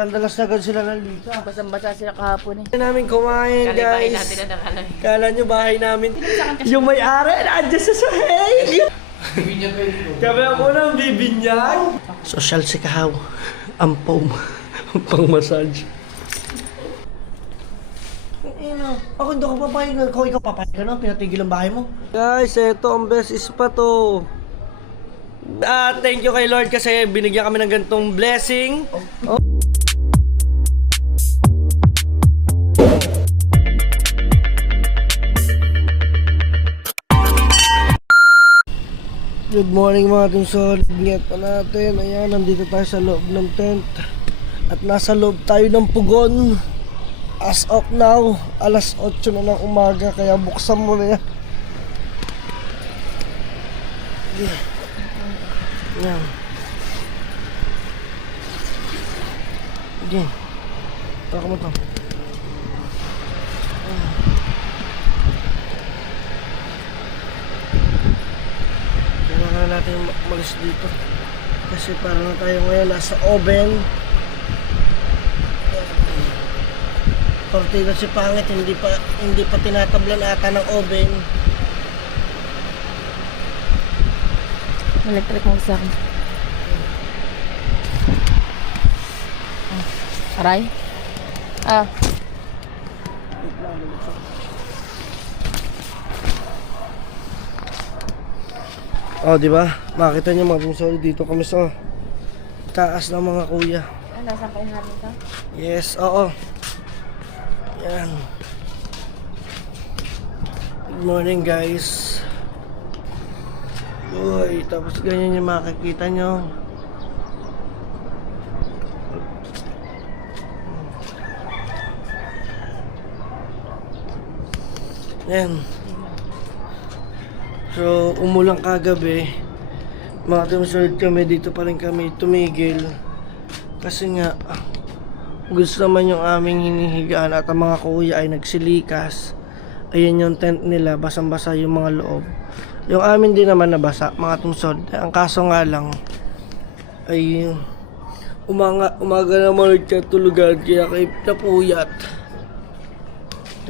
Pandalas na agad sila nandito. Basang-basa sila kahapon eh. Hindi namin kumain, Kalibahin guys. natin na nakalay. Kala nyo bahay namin. Yung may-ari, nandiyan sa sahig. Kami ako nang bibinyag. Social si Kahaw. Ang foam. Ang pang-massage. Ako hindi ako papayag. Ikaw papayag ka no? Pinatigil ang bahay mo. Guys, eto ang best is pa to. Thank you kay Lord kasi binigyan kami ng ganitong blessing. Oh. Good morning mga ating solid. Ingat pa natin. Ayan, nandito tayo sa loob ng tent. At nasa loob tayo ng pugon. As of now, alas 8 na ng umaga. Kaya buksan mo na yan. Ayan. Ayan. Taka mo to. Kailangan natin umalis dito. Kasi para na tayo ngayon nasa oven. Kortina si pangit, hindi pa tinatablan ata ng oven. Electric mo sa akin. Aray? Oh, di ba? Makita niyo mga solid dito kami sa taas ng mga kuya. Nasaan kayo natin ito? Yes, oo. Yan. Good morning, guys. Uy, tapos ganyan yung makikita nyo. Yan. So, umulang kagabi. Mga tumusunod kami, dito pa rin kami tumigil. Kasi nga, gusto naman yung aming hinihigaan at ang mga kuya ay nagsilikas. Ayan yung tent nila, basang-basa yung mga loob. Yung amin din naman nabasa, mga tungsod. Ang kaso nga lang, ay umaga naman nagkatulugan, kaya kayo napuyat.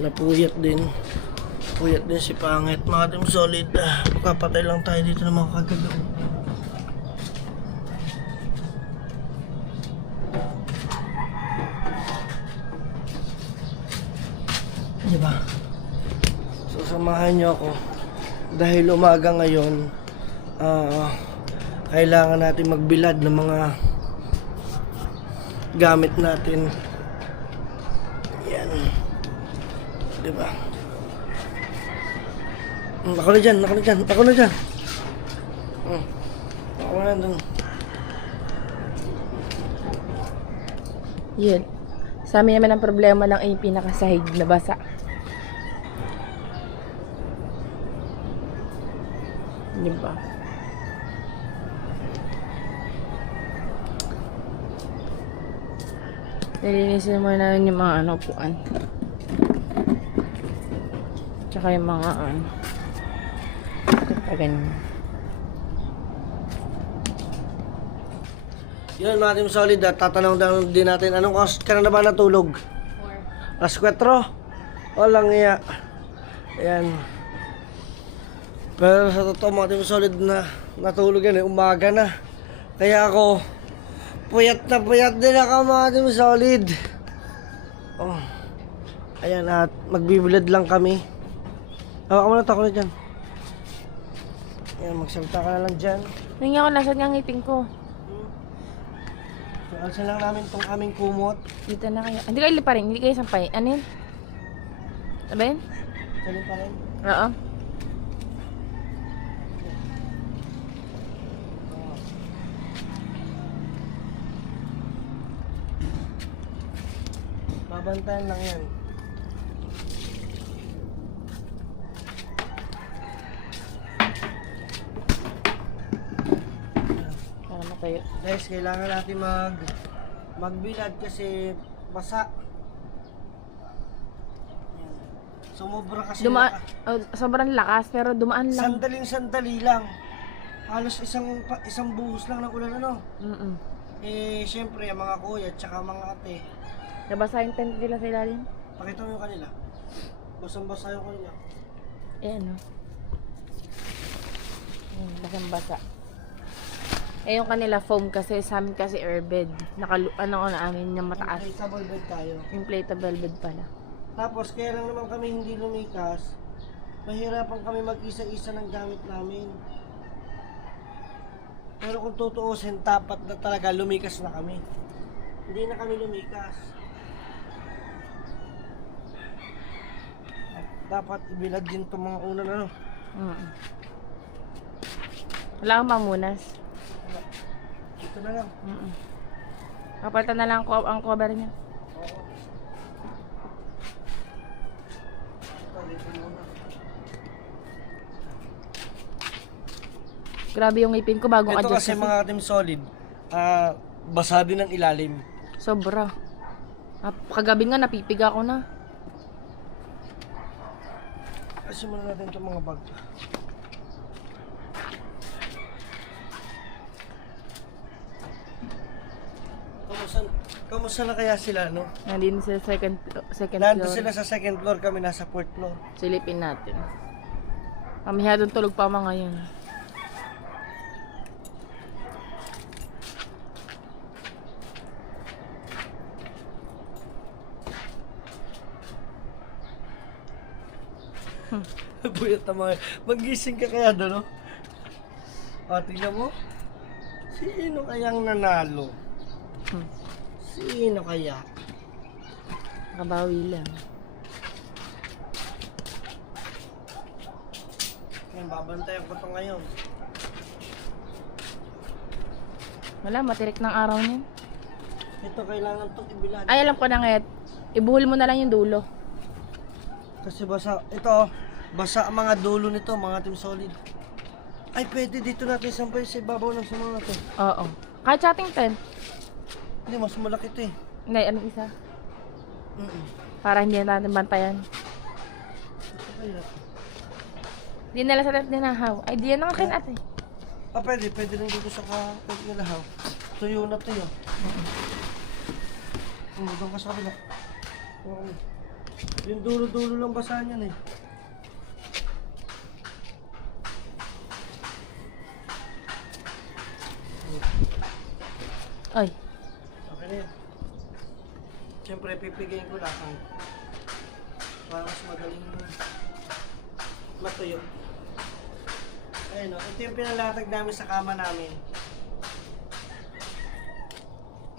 Napuyat din. Puyat din si Pangit. Mga team solid. Kapatay lang tayo dito ng mga kagagaw. Diba? So samahan nyo ako. Dahil umaga ngayon, kailangan natin magbilad ng mga gamit natin. Yan. Diba? Ako na dyan. Ako na dyan. Ako na dyan. Yun. Sa amin naman ang problema lang ay yung pinakasahig na basa. Diba? Nilinisin naman namin yung mga upuan. Tsaka yung mga ganyan. Yun mga team solid, tatanong din natin, anong oras ka na ba natulog? 4. Alas 4? Walang iya. Ayan. Pero sa totoo mga team solid na natulog yan, umaga na. Kaya ako, puyat din ako mga team solid. Oh. Ayan, at magbibilad lang kami. Hawak mo na, tako na dyan. Ayan, magsalita ka na lang dyan. Hindi ako nasad nga ngipin ko. So, alsa lang namin tong aming kumot. Dito na kayo. Hindi kayo lipa rin. Hindi kayo sampay. Ano yun? Ano yun? Salim pa rin. Oo. Babantayan lang yan. Para matayo. Guys, kailangan natin magbilad kasi basa. Ayan. Sumobra kasi Sobrang lakas pero dumaan lang. Sandaling-sandali lang. Halos isang buhos lang ng ulan ano. Eh, syempre, ang mga kuya at saka mga ate, Nabasa yung tent nila sa ilalim. pakita mo yung kanila. Basang-basa yung kanila. Eh, ano? Basang-basa. Eh, yung kanila foam kasi, sa amin kasi airbed. Ano ko na amin, yung mataas. Inflatable bed tayo. Inflatable bed pala. Tapos, kaya lang naman kami hindi lumikas, mahirapan kami mag-isa-isa ng gamit namin. Pero kung tutuusin, tapat na talaga lumikas na kami. Hindi na kami lumikas. Dapat ibilad din itong mga unan ano. Wala kang pamunas. Ito na lang. Kapalitan na lang ang cover niya. Oo. Ito, dito muna. Grabe yung ngipin ko bagong Ito adjust kasi mga Team Solid, basa din ang ilalim. Sobra. Kagabi nga napipiga ko na. Kasi muna natin itong mga bag. Kamusta na kaya sila, no? Nandun sila second Nandun floor. sila sa second floor, kami nasa fourth floor. Silipin natin. Kamihadong tulog pa mga ngayon. Buyat na mga, magising ka kaya doon, no? O, tingnan mo. Sino kayang nanalo? Sino kaya? Nakabawi lang. Yan, babantayan ko ito ngayon. Wala, matirik ng araw niyan. Ito, kailangan itong ibilad. Ay, alam ko na ngayon. Ibuhol mo na lang yung dulo. Kasi basa, ito, basa ang mga dulo nito, mga Team Solid. Ay, pwede dito natin sampay sa ibabaw ng sumanga to. Oo. Kahit sa ating tent. Hindi, mas malaki ito eh. Hindi, anong isa? Mm-mm. Para hindi natin bantayan. Ito kaya. Di nila sa tent dinahaw. Ay, di yan ang akin ate. Pwede rin dito sa pwede nila ha. Tuyo na to yun. Doon ka sa kabila. Oo. Yung dulo-dulo lang basahan yan eh. Ay, Okay na yan. Siyempre, pipigayin ko lang. Para mas madaling matuyo. Ayun o, ito yung pinalatag namin sa kama namin.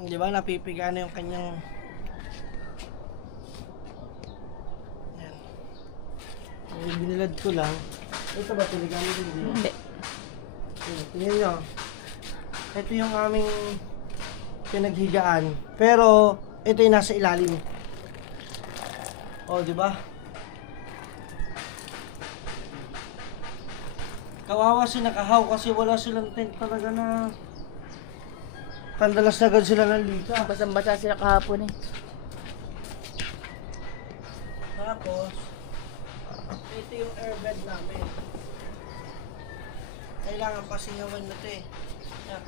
Di ba, napipiga na yung kanyang... Yan. Ay, binilad ko lang. Ito ba, tinigaan mo din din? hindi. Ayun, tingnan nyo. Ito yung aming pinaghigaan. Pero, ito yung nasa ilalim. O, di ba? Kawawa si nakahaw kasi wala silang tent talaga na kandalas na agad sila ng lika. Basang-basa sila kahapon eh. Tapos, ito yung airbed namin. Kailangan pasingawan na ito eh. Yan.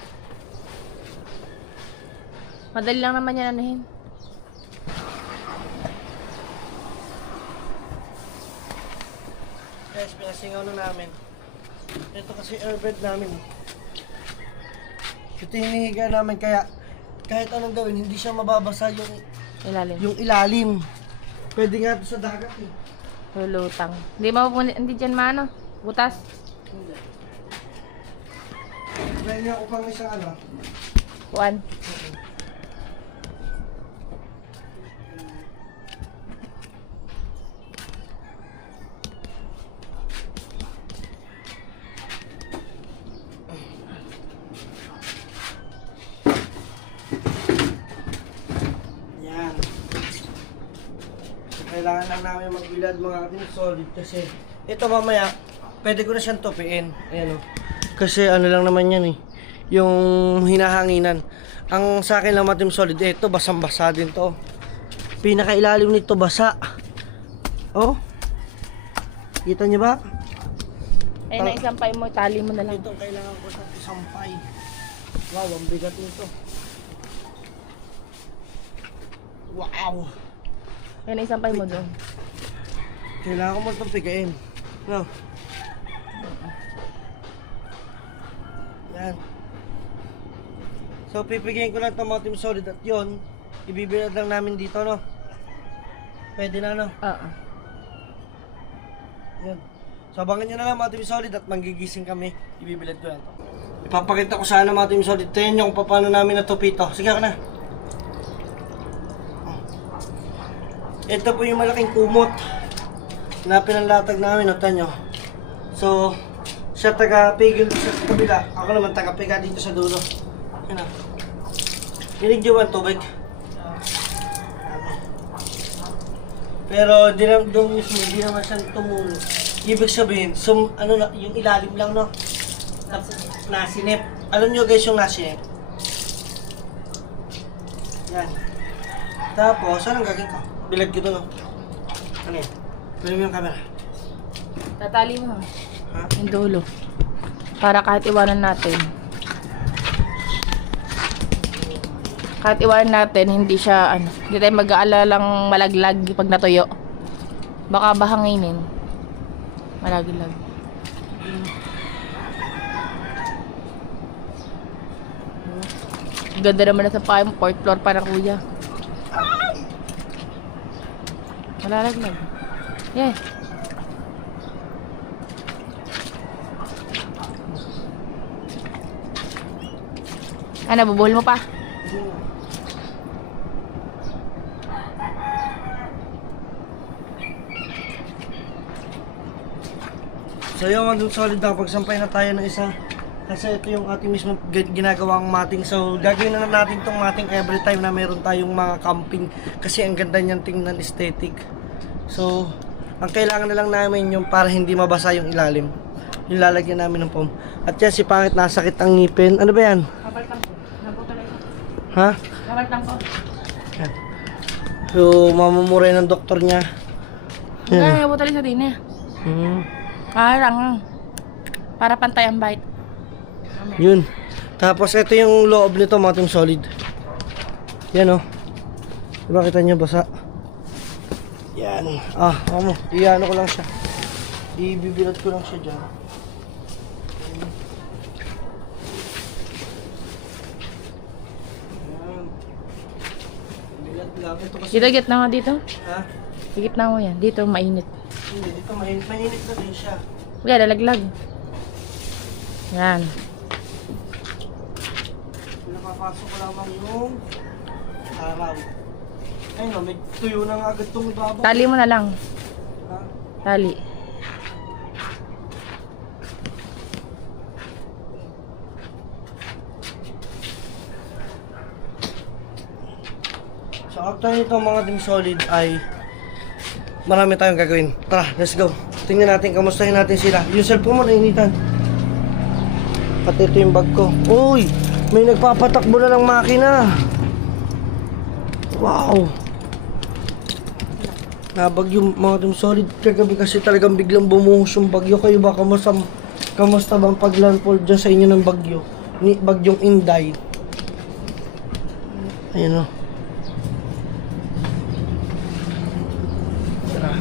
Madali lang naman yan anuhin. Guys, pinasingaw na namin. Ito kasi airbed namin. Ito yung hinihiga namin kaya kahit anong gawin, hindi siya mababasa Ilalim. yung ilalim. Pwede nga ito sa dagat eh. Lulutang. Hindi dyan maano. Butas. Hindi. Try niya ako pang isang ano. Juan. Yan. Kailangan lang namin magbilad mga ating solid kasi ito mamaya, pwede ko na siyang tupiin. Ayan o. Kasi ano lang naman yan eh. Yung hinahanginan. Ang sa akin lang mga team solid, ito basang-basa din to. Pinakailalim nito basa. Oh. Kita niyo ba? Ayun na isampay mo, tali mo na lang. Ito kailangan ko sa isampay. Wow, ang bigat nito. Wow! Yan, isampay mo doon. Kailangan mo itong pigain. No? Yan. So, pipigayin ko lang itong mga Team Solid at yun, ibibilad lang namin dito, no? Pwede na, no? Oo. Yan. So, abangan nyo na lang mga Team Solid at manggigising kami. Ibibilad ko lang to. Ipapakita ko sana mga Team Solid. Tingnan nyo kung paano namin natupito. Sige ka na. Ito po yung malaking kumot na pinanlatag namin, notan nyo. So, siya taga-pigil sa kabila. Ako naman taga-piga dito sa dulo. Yan na. Binigyan tubig. Pero hindi naman doon mismo, hindi naman siya tumulo. Ibig sabihin, ano na, yung ilalim lang, no? Nasinip. Alam nyo guys yung nasinip? Yan. Tapos, anong gagawin ko? Bilad ko doon, no? Ano yan? Pwede mo yung camera. Tatali mo. Ha? Yung dulo. Para kahit iwanan natin. Kahit iwanan natin, hindi siya, hindi tayo mag-aalalang malaglag pag natuyo. Baka bahanginin. Malaglag. Ganda naman na sa paa mo, 4th floor pa ng kuya. Malalaglag. Yeah. Ano, bubuhol mo pa? So yung mga Solid na pagsampay na tayo ng isa. Kasi ito yung ating mismo ginagawang mating. So gagawin na natin tong mating every time na meron tayong mga camping. Kasi ang ganda niyan tingnan, aesthetic. So ang kailangan na lang namin yung para hindi mabasa yung ilalim. Yung lalagyan namin ng foam. At yan si Pangit nasakit ang ngipin. Ano ba yan? Kabaltang ko. Nabutalay ko. Ha? Kabaltang ko. Yan. So mamumuray ng doktor niya. Ay, nabutalay sa din eh. Parang, para pantay ang bite. Yun. Tapos ito yung loob nito mga Team Solid. Yan, oh. Diba kita nyo basa? Yan. Ano. Iano ko lang siya. Ibibilad ko lang siya dyan. Yan. Bilad lang. Ito kasi. Dito, gitna mo dito. Ha? Gitna mo yan. Dito, mainit. Hindi. Dito mainit. Mainit na din siya. Huwag, lalaglag. Yan. Napapasok ko lamang yung araw. Ayun, no, may tuyo na nga agad itong ibabaw. Tali mo na lang. Ha? Tali. So after nito mga Team Solid ay marami tayong gagawin. Tara, let's go. Tingnan natin, kamustahin natin sila. Yung cellphone mo nainitan. Pati ito yung bag ko. Uy! May nagpapatakbo na ng makina. Wow! Nabagyo mga Team Solid. Kagabi kasi talagang biglang bumuhos yung bagyo. Kayo ba? Kamusta bang paglandfall dyan sa inyo ng bagyo? Bagyong Inday. Ayun o. Tara.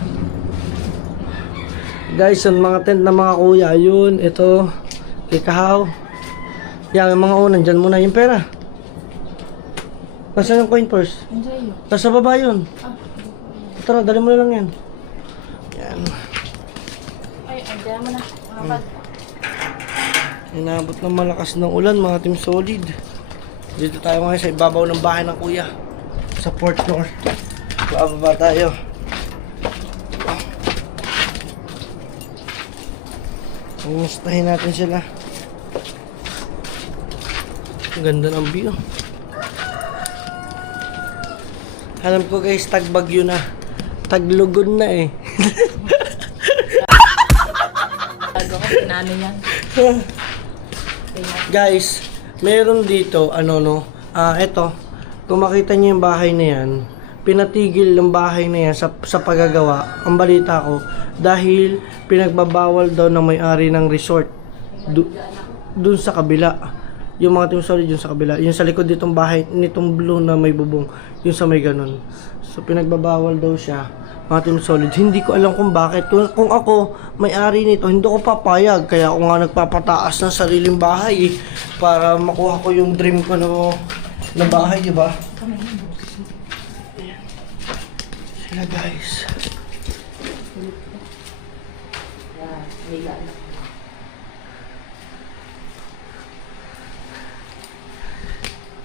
Guys, yung mga tent na mga kuya, yun, ito, kay Kahaw. Yan, yung mga unan, dyan muna yung pera. Nasaan yung coin purse? Enjoy. Nasa baba yun. Tara, dali mo na lang yan. Yan. Ay, andyan mo na. Mga Inabot ng malakas ng ulan, mga Team Solid. Dito tayo ngayon sa ibabaw ng bahay ng kuya. Sa 4th floor. Bababa tayo. Kumustahin natin sila. Ang ganda ng view. Alam ko guys, tagbagyo na. Taglugon na eh. bago ko, pinano yan. Guys, meron dito, eto, kung makita niyo yung bahay na yan, pinatigil ng bahay na yan sa paggagawa, ang balita ko, dahil pinagbabawal daw ng may-ari ng resort dun sa kabila. Yung mga team solid yung sa kabila. Yung sa likod ditong bahay, nitong blue na may bubong. Yung sa may ganun. So pinagbabawal daw siya. Mga team solid. Hindi ko alam kung bakit. Kung ako may-ari nito, hindi ko papayag. Kaya ako nga nagpapataas ng sariling bahay para makuha ko yung dream ko na bahay, di ba? Sila guys.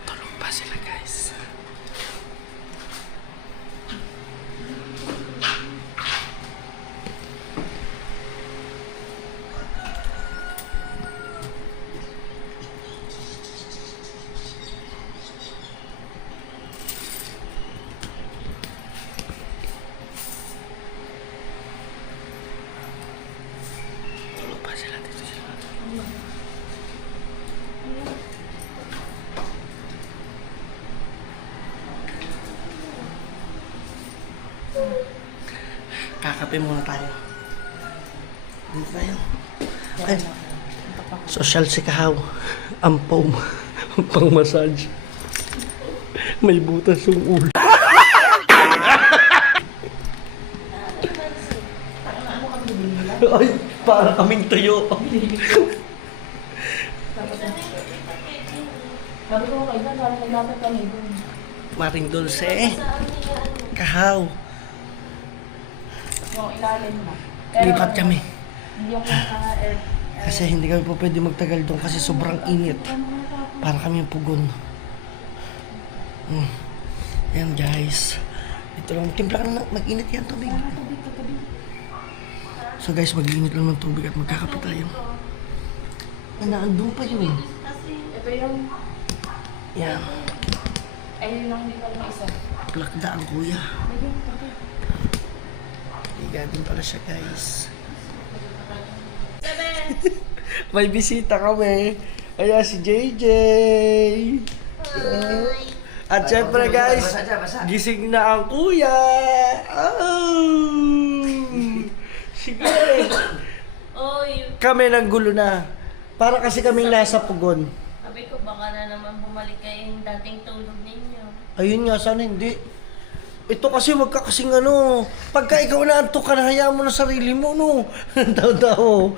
Tulong pa sila guys. Tulong pa sila dito sila. Kakape muna tayo. Dito tayo. Ay, social si Kahaw. Ang foam. Ang pang-massage. May butas yung ulo. Ay, para kaming tuyo. Sabi ko kayo, parang nagdapat kami dun. Maring Dulce. Kahaw. Yung ilalim na. Lipat kami. Yung air. Kasi hindi kami po pwede magtagal doon kasi sobrang init. Para kami yung pugon. Yan guys. Ito lang. Timpla ka na. Mag-init yan tubig. So guys, mag-init lang ng tubig at magkakape tayo. Naandun pa yun. Ito yung, Yan. ayun lang dito ng isa. Plakda ang kuya. Higa din pala siya guys. May bisita kami. Ayan si JJ. At syempre guys, gising na ang kuya. Oh. Sige. Oy, Kami nang gulo na. Para kasi kaming nasa pugon. sabi ko baka na naman bumalik kayo yung dating tulog ninyo. Ayun nga, sana hindi. Ito kasi wag ka kasing ano, pagka ikaw naantok ka na, hayaan mo na sarili mo, no? Tao-tao.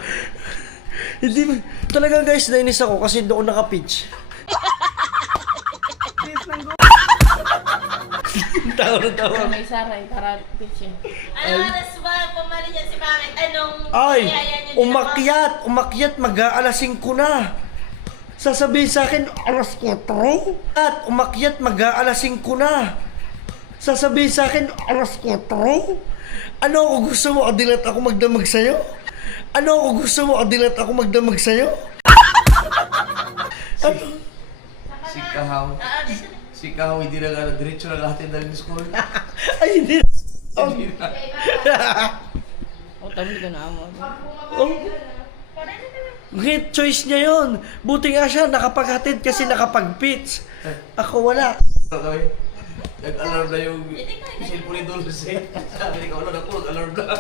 Hindi, talaga guys, nainis ako kasi doon naka-pitch. Tawa. May saray para pitch eh. Ano oras ba pumali niya si Bakit? Anong Ay, kaya niya umakyat, mag-aalas 5 na. Sasabihin sa akin, alas 4? At umakyat, mag-aalas 5 na. Sasabihin sa akin, alas 4? Ano ako gusto mo, adilat ako magdamag sa'yo? Ano ako gusto mo, adilat ako magdamag sa'yo? Ano? Si Kahaw. Si Kahaw, hindi na gano'n. Diretso na lahat yung daling school. Ay, hindi. Hindi na. O, tamid ka na amo. Oh. Great choice niya yun. Buti nga siya, nakapaghatid kasi nakapag-pitch. Ako wala. Kami, nag-alarm na yung cellphone ni Dulce. Sabi ni Kaolo, naku, nag-alarm na.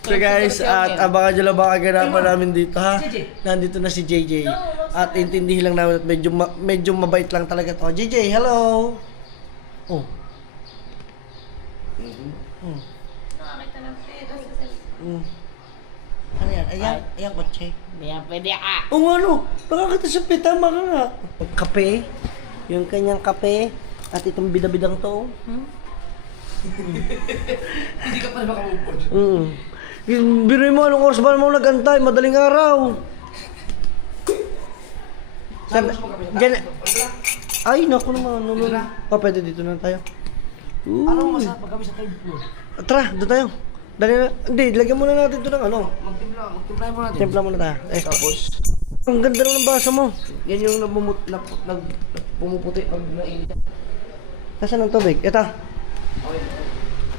So guys, at abangan nyo lang baka ganapan namin dito ha. Nandito na si JJ. At intindihin lang namin at medyo mabait lang talaga to. JJ, hello! Oh. Nakakita ng pera sa cellphone. Ano yan? Ayan kotse. Kaya pwede ka. Oo ano, nakakita sa pita, maka nga. Kape, yung kanyang kape, at itong bidabidang to. Hindi ka pa na makamupod. Biruin mo, anong oras ba mo nag-antay? Madaling araw. Ay, naku naman. Pwede dito na tayo. Ano masarap pag kami sa third floor? Tara, doon tayo. Dali na. Hindi, lagyan muna natin ito ng ano. Magtimplahin mo natin. Timpla muna tayo. Tapos, Ang ganda naman ng baso mo. yan yung pumuputi pag nainit. Nasaan ang tubig? Ito. Okay.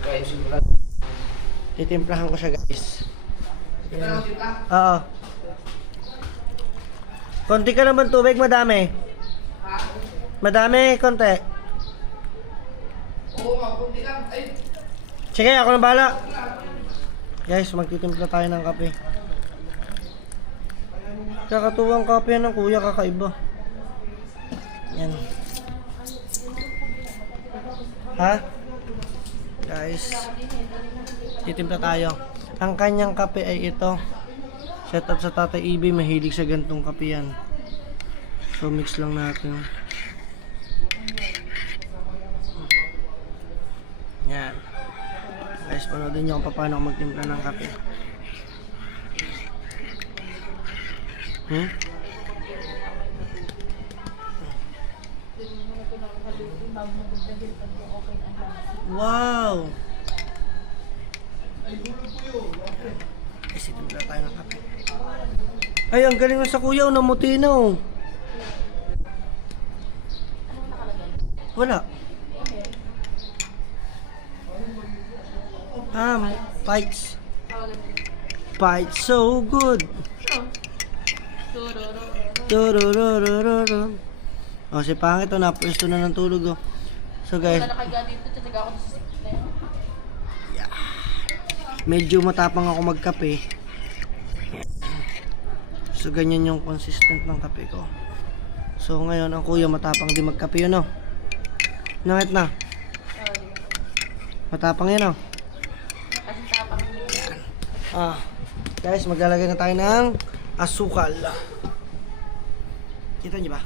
Kaya yung simulan. Titimplahan ko siya guys. Ito lang timpla? Oo. Konti ka naman tubig, madami. Madami, konti. Oo nga, kunti lang. Ay! Sige, ako na bahala. Guys, magtitimpla tayo ng kape. Kakatuwang kape ng kuya, kakaiba. Yan. Ha? Guys, titimpla tayo. Ang kanyang kape ay ito. Shout out sa Tatay Ibi, mahilig sa gantong kape yan. So mix lang natin. Yan. Guys, panoodin nyo kung paano ako magtimpla ng kape. Wow! Kasi timpla tayo ng kape. Ay, ang galing sa kuya, namuti na oh. Wala. Fights. Fights so good. Turururururu. Oh, si Pangit oh, napwesto na ng tulog oh. So guys, medyo matapang ako magkape. So ganyan yung consistent ng kape ko. So ngayon ang kuya matapang din magkape yun oh. Nangit na. Matapang yan oh. Guys, maglalagay na tayo ng asukal. Kita niyo ba?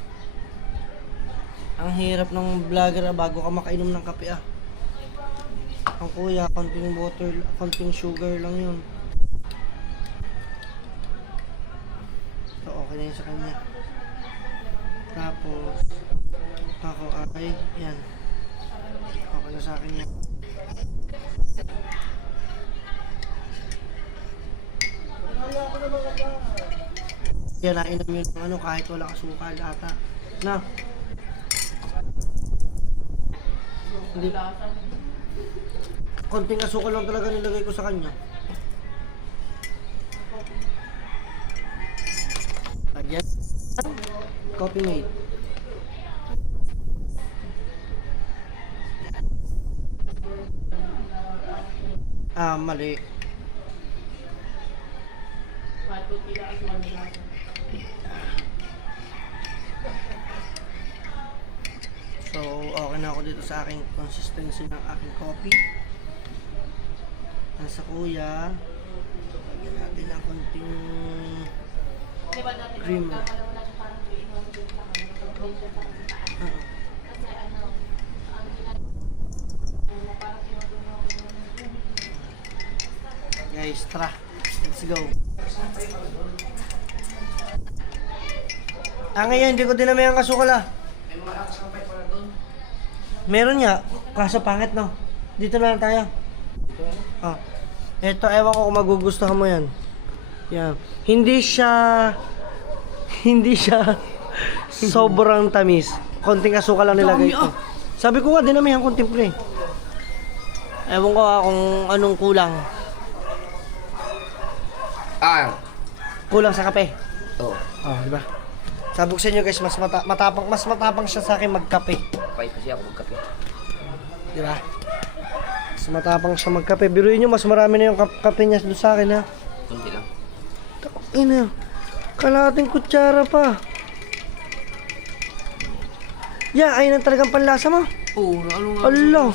Ang hirap ng vlogger bago ka makainom ng kape ah. Ang kuya, konting water, konting sugar lang yun. So, okay na yun sa kanya. Tapos, ako ay, yan. Okay na sa akin yan. Yan, nainom yun ng ano, kahit wala kasukal ata. Na. Hindi. Konting asukal lang talaga nilagay ko sa kanya. Lagyan. Coffee mate. Mali. So, okay na ako dito sa aking consistency ng aking coffee. Nasa kuya. Lagyan natin ng konting cream. Guys, tara. Let's go. Ngayon, hindi ko din naman yung kasukal ah. Meron nga, kaso pangit no. Dito na lang tayo. Eto, ewan ko kung magugustuhan mo yan. Yan. Hindi siya sobrang tamis. Konting asukal lang nilagay ko. Sabi ko nga, dinamihan kong timpla eh. Ewan ko kung anong kulang. Kulang sa kape. Oo. Diba? Sabog sa inyo guys, mas matapang siya sa akin magkape. Pahit kasi ako magkape. Diba? Mas matapang siya magkape. Biruin nyo, mas marami na yung kape niya doon sa akin ha. Kunti lang. Ina, kalahating kutsara pa. Ayun ang talagang panlasa mo. Oo, ano nga. Allah.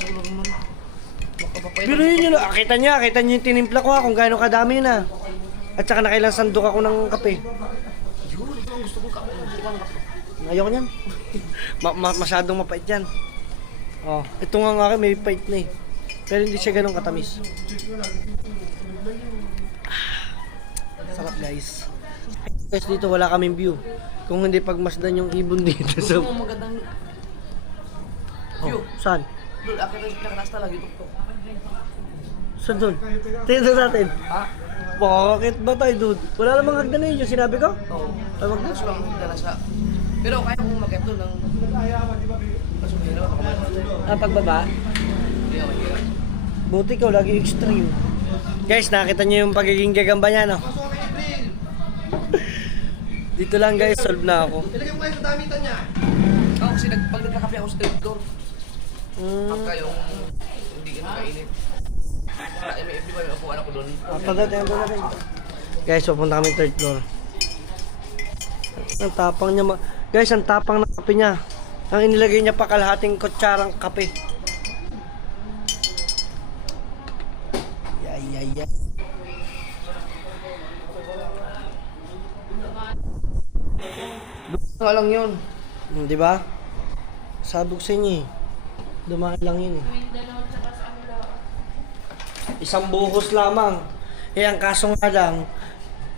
Biruin nyo na. Kita nyo yung tinimpla ko ha, kung gaano kadami na. At saka nakailang sandok ako ng kape. Yun, ito ang gusto kong kape. Ayoko niyan. Masyadong mapait yan. Ito nga akin may pait na eh. Pero hindi siya ganun katamis. Sarap guys. Guys, dito wala kaming view. Kung hindi pagmasdan yung ibon dito. Gusto mo magandang view? Saan? Doon, akin ang pinakarasta lagi ito. Saan doon? Tingnan natin. Ha? Bakit ba tayo doon? Wala namang hagdan na yun yung sinabi ko? Oo. Ay, wag na. Gusto lang magdala sa... Pero kaya kong mag-get doon ng... Mas mahirap ako mag-get. Pagbaba? Hindi ako mahirap. Buti ko, lagi extreme. Guys, nakita niyo yung pagiging gagamba niya, no? Dito lang guys, solve na ako. Ilagay mo kayo sa damitan niya. Oo, kasi pag nagkakape ako sa third floor. Pagka yung hindi ka nakainit. Di ba yung upuan ako doon? Ito natin. Guys, pupunta kami third floor. Ang tapang niya. Guys, ang tapang ng kape niya. Ang inilagay niya pa kalahating kutsarang kape. Yay. Nga lang yun. Di ba? Sabog sa inyo eh. Dumaan lang yun eh. Isang buhos lamang. Eh, ang kaso nga lang,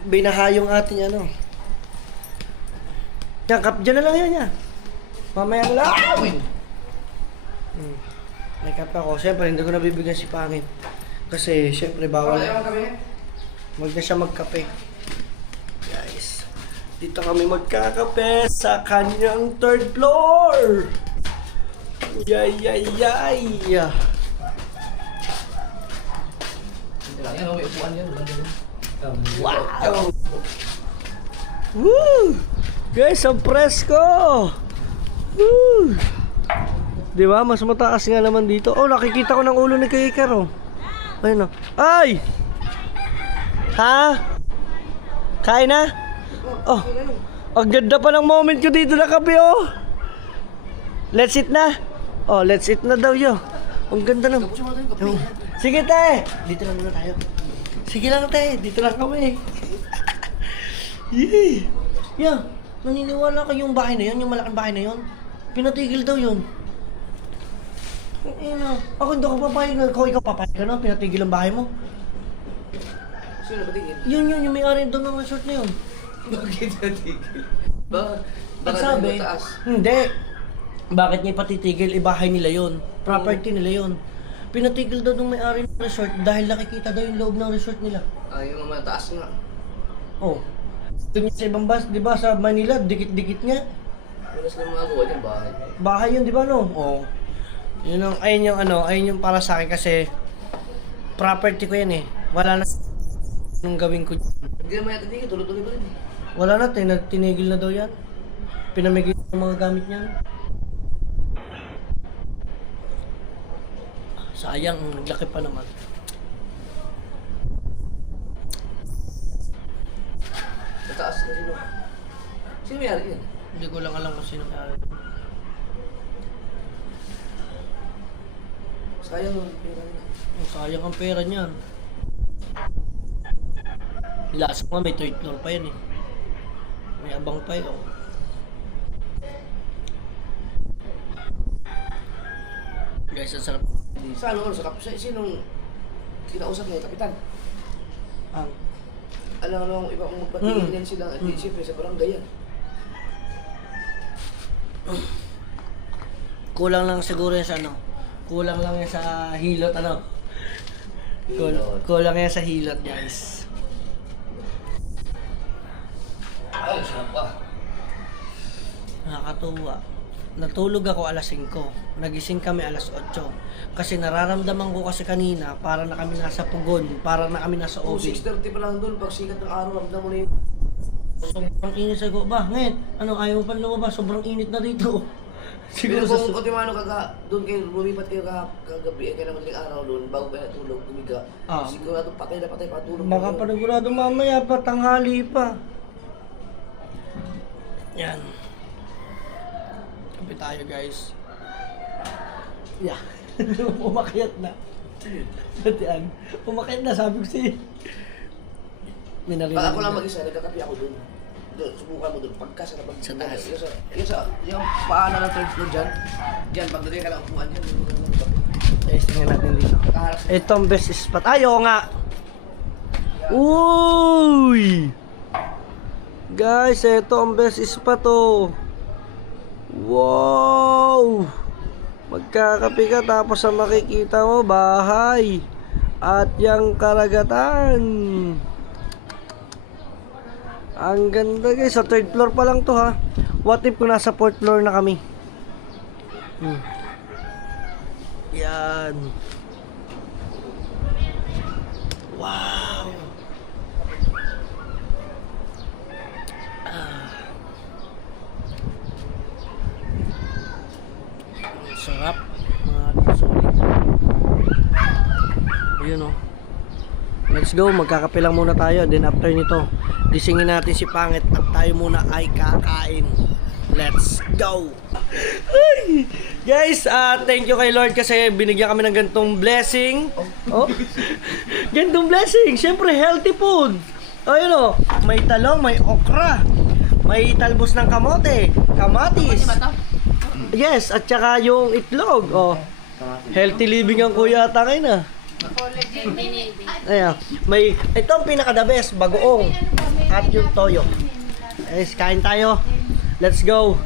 binaha yung ating ano. Yan, dyan na lang yan yan. Mamaya na lang. May kape ako. Siyempre, hindi ko nabibigyan si Pangit. Kasi, siyempre, bawal. Huwag na siya magkape. Guys, dito kami magkakape sa kanyang third floor. Yay. Hindi lang yan, may upuan yan. Wow! Woo! Guys, ang presko! Woo! Di ba? Mas mataas nga naman dito. Oh, nakikita ko ng ulo ni Kaikar, oh. Ayun, oh. Ay! Ha? Kain na? Oh, ang ganda pa ng moment ko dito na kape, oh. Let's eat na. Oh, let's eat na daw, yo. Ang ganda ng... Sige, te. Dito lang muna tayo. Sige lang, te. Dito lang kami. Yee. Yeah. Naniniwala ka yung bahay na yun, yung malaking bahay na yun. Pinatigil daw yun. Ako hindi ako papayag. Ikaw papayag ka na, pinatigil ang bahay mo. Sino patigil? Yun, yung may-ari doon ng resort na yun. Bakit natigil? Baka Sabi, mataas. hindi. Bakit niya ipatitigil? Ibahay nila yun. Property nila yun. Pinatigil daw ng may-ari ng resort dahil nakikita daw yung loob ng resort nila. Yung mataas nga. Oh. Doon sa ibang bus, di ba sa Manila, dikit-dikit nga. Wala sila mga gawa dyan, bahay. Bahay yun, di ba no? Oo. Ayun yung para sa akin kasi property ko yan eh. Wala na nung gawin ko. Hindi naman yata tigil, tuloy-tuloy pa rin. Wala na, tinigil na daw yan. Pinamigil yung mga gamit niyan. Sayang, naglaki pa naman. Mataas na sino. Sino may-ari yan? Hindi ko lang alam kung sino may-ari. Sayang yung pera nila. Oh, sayang ang pera niyan. Last mo may third floor pa yan eh. May abang pa yun. Oh. Guys, ang sarap. Sa ano, sa sinong kinausap niya, kapitan? Ang Ano, iba kung magpatingin yan sila, at siyempre sa barangay yan. kulang lang siguro yan sa ano. Kulang lang yan sa hilot ano. Kulang yan sa hilot, guys. Ay, sarap pa. Nakakatuwa. Natulog ako alas 5. Nagising kami alas 8. Kasi nararamdaman ko kasi kanina para na kami nasa Pugon, para na kami nasa Oh, OB. 6:30 pa lang doon, pag sikat ng araw, ramdam mo na yun. Sobrang init sa ba? Ngit, ano ayaw mo pa lumabas? Sobrang init na dito. Siguro Siguro kung Otimano doon kayo, lumipat kayo kagabi, kaya naman yung araw doon, bago kayo natulog, gumiga. Ah. Sigurado patay na patay, patulog. baka panigurado mamaya pa, tanghali pa. Yan. Kapi tayo guys. Yeah. Umakyat na. Satian. Umakyat na, sabi ko si... Ako lang mag-isa, nagkakapi ako doon. Doon, subukan mo doon, pagkasa na Sa taas. Yung paana ng third floor dyan, dyan, pagdating ka lang upuan dyan. Guys, tingnan natin dito. Kaharap sa Itong best spot. Ay, oo nga. Uy! Guys, ito ang best spot oh. Wow! Magkakape ka tapos ang makikita mo bahay at yung karagatan. Ang ganda guys, sa third floor pa lang to ha. What if kung nasa fourth floor na kami? Yan. Wow. Ang sarap. Mga solid. Ayun oh. Let's go, magkakape lang muna tayo. Then after nito, gisingin natin si Pangit at tayo muna ay kakain. Let's go! Ay! Guys, thank you kay Lord kasi binigyan kami ng gantong blessing. Oh? Gantong blessing. Siyempre, healthy food. Ayun o, may talong, may okra, may talbos ng kamote, kamatis. Yes, at saka yung itlog. Oh. Healthy living ang kuya atangay na. Ayan, may ito ang pinaka-the best, bagoong at yung toyo. Guys, kain tayo. Let's go.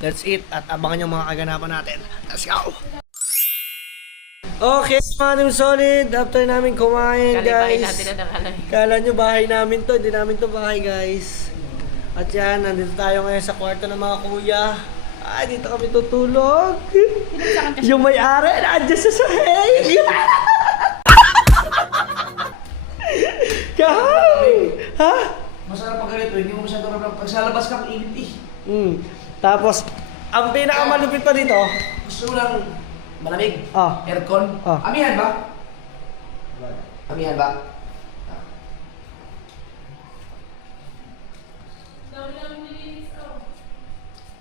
Let's eat at abangan yung mga kaganapan natin. Let's go. Okay, mga solid. After namin kumain, guys. Kala nyo bahay namin to. Hindi namin to bahay, guys. At yan, nandito tayo ngayon sa kwarto ng mga kuya. Ay, dito kami tutulog. Yung may-ari, nandiyan sa sahig. Kahoy! Ha? Masarap pag ganito, hindi mo masyado ramdam. Pag sa labas ka, init eh. Tapos, ang pinakamalupit pa dito, Gusto mo lang malamig? Ah. Aircon? Ah. Amihan ba? Amihan ba?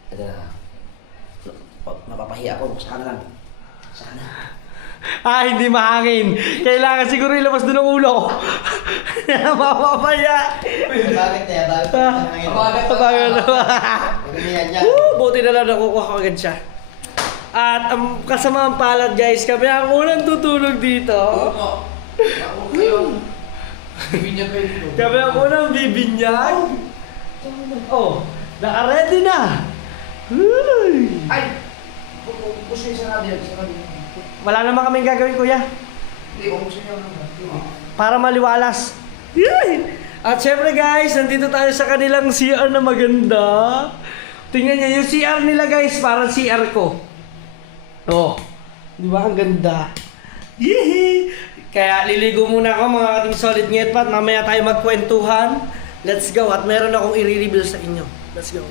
Ito na. Mapapahiya ako. Saka na lang. Saka na. hindi mahangin. Kailangan siguro ilabas doon ang ulo ko. Mapapaya. Bakit kaya? Bakit? Buti na lang nakukuha ko agad siya. At ang kasamaang palad, guys, kami ang unang tutulog dito. Ako kayo. Bibinyag kayo dito. Kami ang unang bibinyag. Oh, naka-ready na. Uy. Ay! Gusto yung sa radio. Wala naman kaming gagawin, kuya. Hindi, gusto nyo lang. Para maliwalas. Yay! At syempre guys, nandito tayo sa kanilang CR na maganda. Tingnan nyo, yung CR nila guys, parang CR ko. Oh, di ba ang ganda? Yee! Kaya liligo muna ako mga ating solid ngetpat. Mamaya tayo magkwentuhan. Let's go. At meron akong i-reveal sa inyo. Let's go.